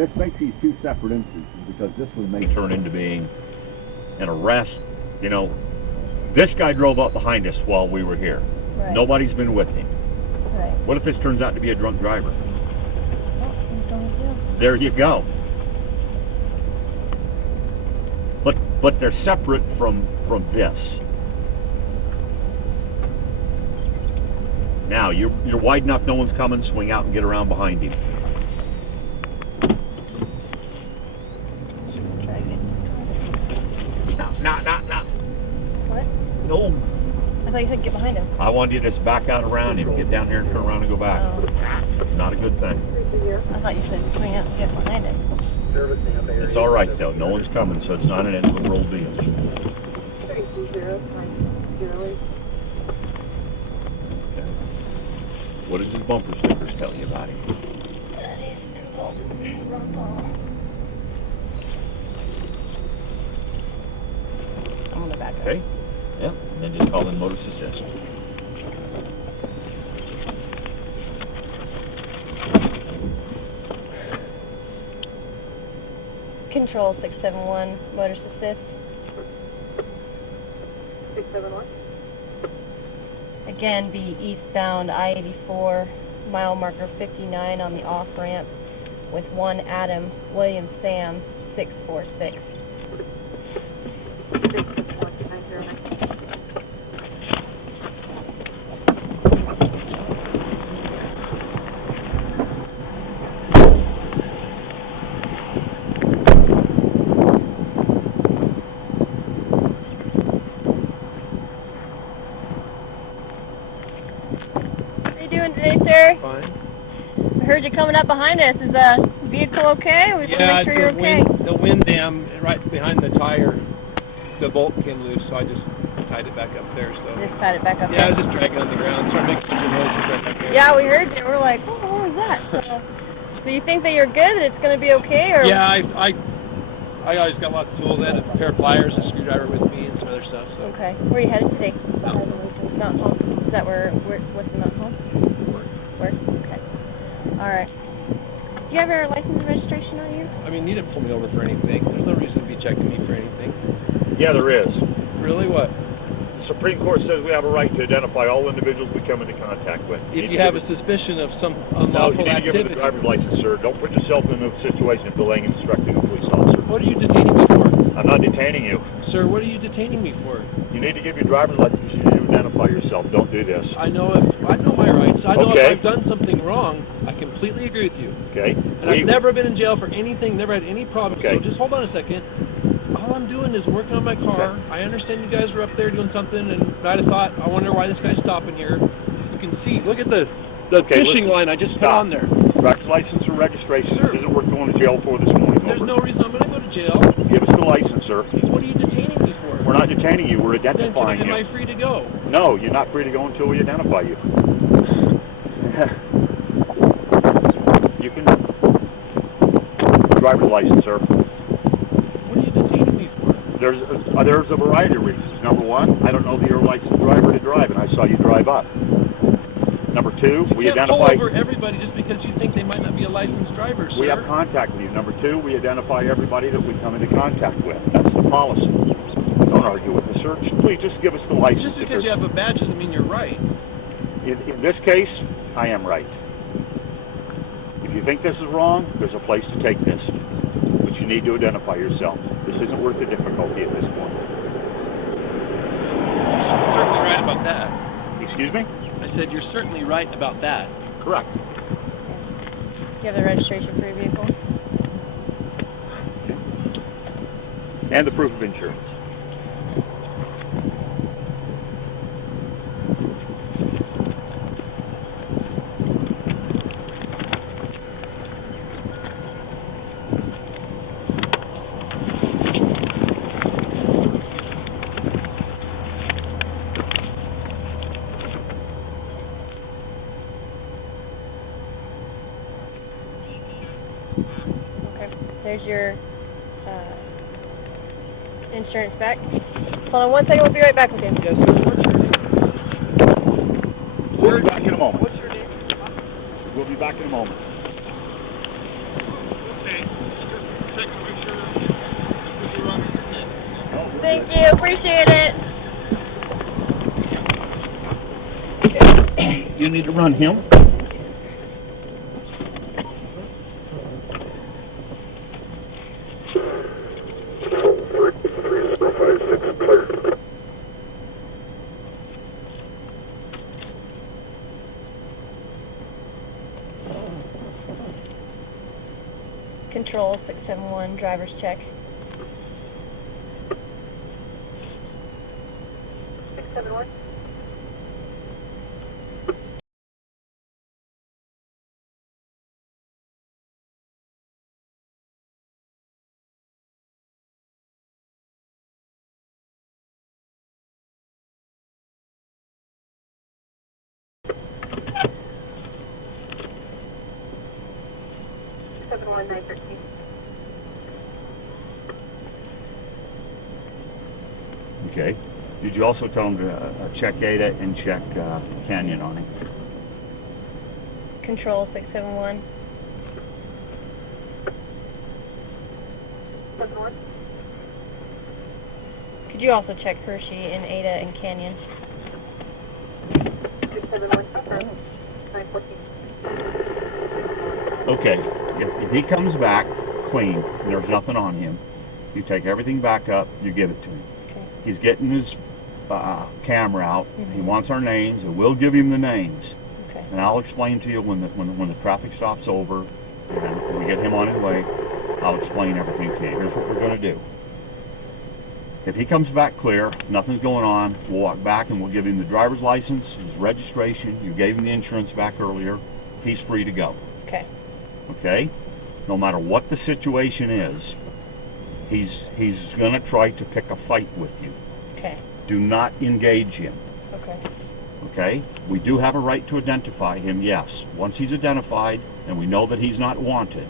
This makes these two separate instances because this one may turn into being an arrest. You know, this guy drove up behind us while we were here. Right. Nobody's been with him. Right. What if this turns out to be a drunk driver? Well, he's going to jail. There you go. But they're separate from this. Now you're wide enough, no one's coming. Swing out and get around behind him. No. What? No. I thought you said get behind him. I wanted you to just back out around him, get down here and turn around and go back. Oh. Not a good thing. I thought you said swing out and get behind him. It's all right though. No one's coming, so it's not an end of the world deal. Okay. What does his bumper stickers tell you about him? I'm gonna back up. Okay. Yeah. And then just call in motorist assist. Control 671, motorist assist. 671. Again, be eastbound I-84, mile marker 59 on the off-ramp with 1 Adam, William Sam, 646. Doing today, sir? Fine. I heard you coming up behind us. Is the vehicle okay? We just want to make sure you're okay. The wind dam right behind the tire, the bolt came loose, so I just tied it back up there. So Just tied it back up yeah, I there. was just dragging on the ground, started making some noises right back there. Yeah, we heard you. We're like, oh, what was that? So you think that you're good, that it's going to be okay? Or? Yeah, I always got lots of tools. I had a pair of pliers, a screwdriver with me, and some other stuff. So. Okay. Where are you headed today? Mountain. Mountain Home. Is that what's the Mountain Home? Work. Okay. All right. Do you have your license and registration on you? I mean, you didn't pull me over for anything. There's no reason to be checking me for anything. Yeah, there is. Really? What? The Supreme Court says we have a right to identify all individuals we come into contact with. If you have a suspicion of some No, unlawful you need to give us activity. a driver's license, sir. Don't put yourself in a situation of delaying instructing a police officer. What are you detaining me for? I'm not detaining you. Sir, what are you detaining me for? You need to give your driver's license. You need to identify yourself. Don't do this. I know my rights. I know Okay. if I've done something wrong. I completely agree with you. Okay? And I've never been in jail for anything, never had any problems. Okay. So just hold on a second. All I'm doing is working on my car. Okay. I understand you guys were up there doing something, and I thought, I wonder why this guy's stopping here. You can see, look at the Okay, fishing listen. line I just put Stop. on there. Driver's license or registration Sir. isn't worth going to jail for this morning. There's Over. no reason I'm going to go to jail. Give us the license, sir. What are you detaining me for? We're not detaining you. We're Then identifying am I you. free to go? No, you're not free to go until we identify you. You can... Driver's license, sir. What are you detaining me for? There's a variety of reasons. Number one, I don't know that you're a licensed driver to drive, and I saw you drive up. Number two, we You can't pull identify... over everybody just because you think they might not be a licensed driver, sir. We have contact with you. Number two, we identify everybody that we come into contact with. That's the policy. Don't argue with the search. Please just give us the license. Just because you have a badge doesn't mean you're right. In this case, I am right. If you think this is wrong, there's a place to take this. But you need to identify yourself. This isn't worth the difficulty at this point. You're certainly right about that. Excuse me? I said you're certainly right about that. Correct. Do you have the registration for your vehicle? And the proof of insurance. Okay. There's your insurance back. Hold on one second. We'll be right back with you. Yes, sir. What's your name? We'll be back in a moment. What's your name? We'll be back in a moment. Okay. appreciate it. You need to run him. Control 671, driver's check. 671. Okay. Did you also tell him to check Ada and check Canyon on him? Control 671. Could you also check Hershey and Ada and Canyon? 671. Okay. If he comes back clean and there's nothing on him, you take everything back up, you give it to him. Okay. He's getting his camera out. He wants our names, and we'll give him the names. Okay. And I'll explain to you when the traffic stop's over and we get him on his way. I'll explain everything to you. Here's what we're going to do. If he comes back clear, nothing's going on, we'll walk back and we'll give him the driver's license, his registration. You gave him the insurance back earlier. He's free to go. Okay. Okay? No matter what the situation is, he's going to try to pick a fight with you. Okay. Do not engage him. Okay. Okay? We do have a right to identify him, yes. Once he's identified and we know that he's not wanted,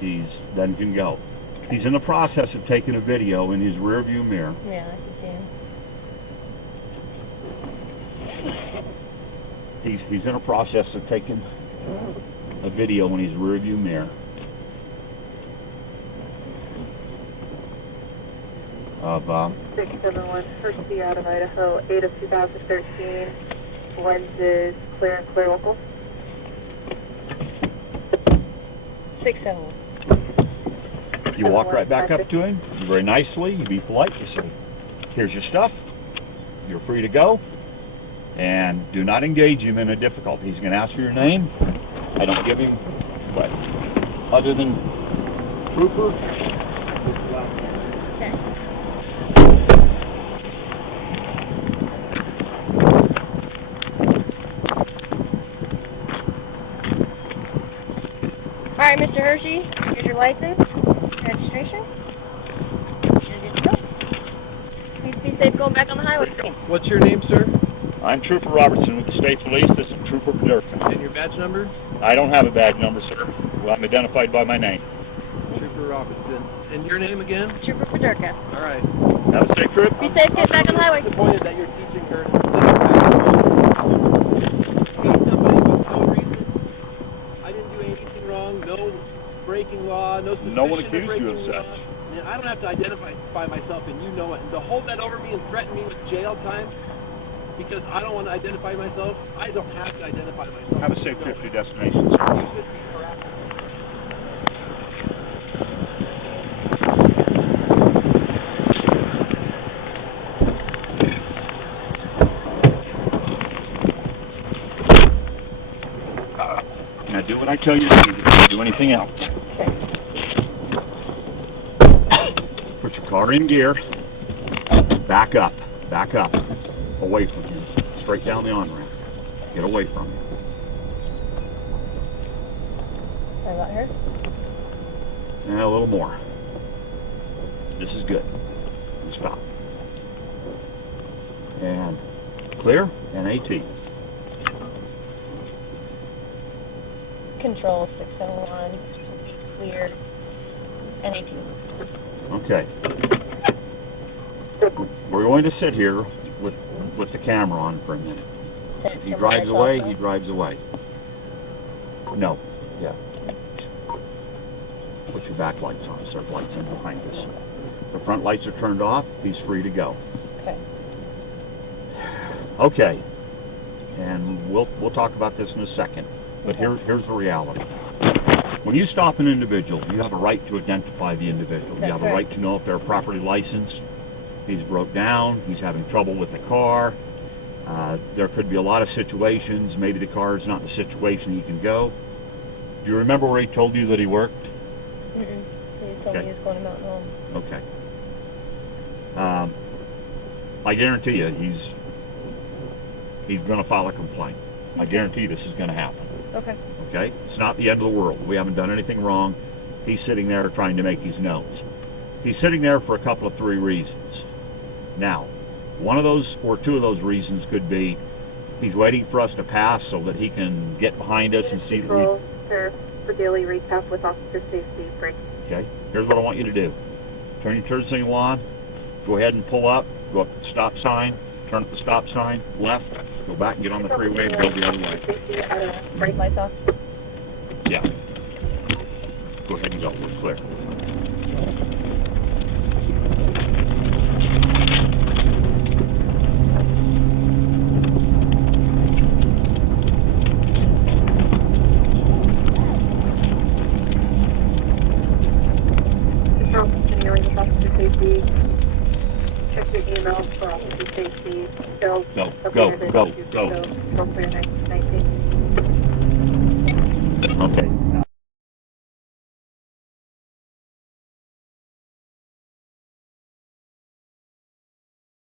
he's then can go. He's in the process of taking a video in his rear view mirror. Yeah, I can see him. He's in a process of taking a video in his rear view mirror of 671 Hershey out of Idaho, 8 of 2013. Lenses clear and clear local. 671. You walk right back up to him, very nicely, you be polite, you say, here's your stuff, you're free to go, and do not engage him in a difficulty. He's going to ask for your name. I don't give him, but other than Trooper, Okay. All right, Mr. Hershey, here's your license, registration. You're good to go. Please be safe going back on the highway. What's your name, sir? I'm Trooper Robertson with the State Police. This is Trooper Pedersen. And your badge number? I don't have a badge number, sir. Well, I'm identified by my name. Trooper Robertson. And your name again? Trooper Fedorka. All right. Have a safe trip. Be safe, get back on the highway. Disappointed that you're teaching her to beat somebody with no reason. I didn't do anything wrong. No breaking law. No suspicion No one of accused you breaking of law. such. And I don't have to identify myself, and you know it. And to hold that over me and threaten me with jail time because I don't want to identify myself, I don't have to identify myself. Have a safe trip to your destination, sir. You should be harassing me. Now do what I tell you to do. Don't do anything else. Put your car in gear. Back up. Back up. Away from him. Straight down the on-ramp. Get away from him. Sorry about her. And a little more. This is good. Stop. And clear. NAT. Control 601. Clear. NAT. Okay. We're going to sit here with the camera on for a minute. If he drives away, he drives away. No. Yeah. Put your back lights on. Start lights in behind us. The front lights are turned off, he's free to go. Okay. Okay, and we'll talk about this in a second, but Okay. here's the reality. When you stop an individual, you have a right to identify the individual. You That's have a right. right to know if they're properly licensed. He's broke down, he's having trouble with the car. There could be a lot of situations, maybe the car is not in the situation he can go. Do you remember where he told you that he worked? Mm-mm. He just told me Okay. he was going to Mountain Home. Okay. I guarantee you, he's going to file a complaint. I guarantee this is going to happen. Okay. Okay? It's not the end of the world. We haven't done anything wrong. He's sitting there trying to make his nose. He's sitting there for a couple of 3 reasons. Now, one of those or 2 of those reasons could be he's waiting for us to pass so that he can get behind us and see that we... Control, sir, for daily recap with officer safety break. Okay? Here's what I want you to do. Turn your turn signal on. Go ahead and pull up. Go up to the stop sign. Turn at the stop sign. Left. Go back and get on the freeway and go the other way. Safety at a break. Lights off. Yeah. Go ahead and go. We're clear. Control, continuing with officer safety. Check your emails for officer safety. Go. Go. Go. Go. Go clear 19. Okay.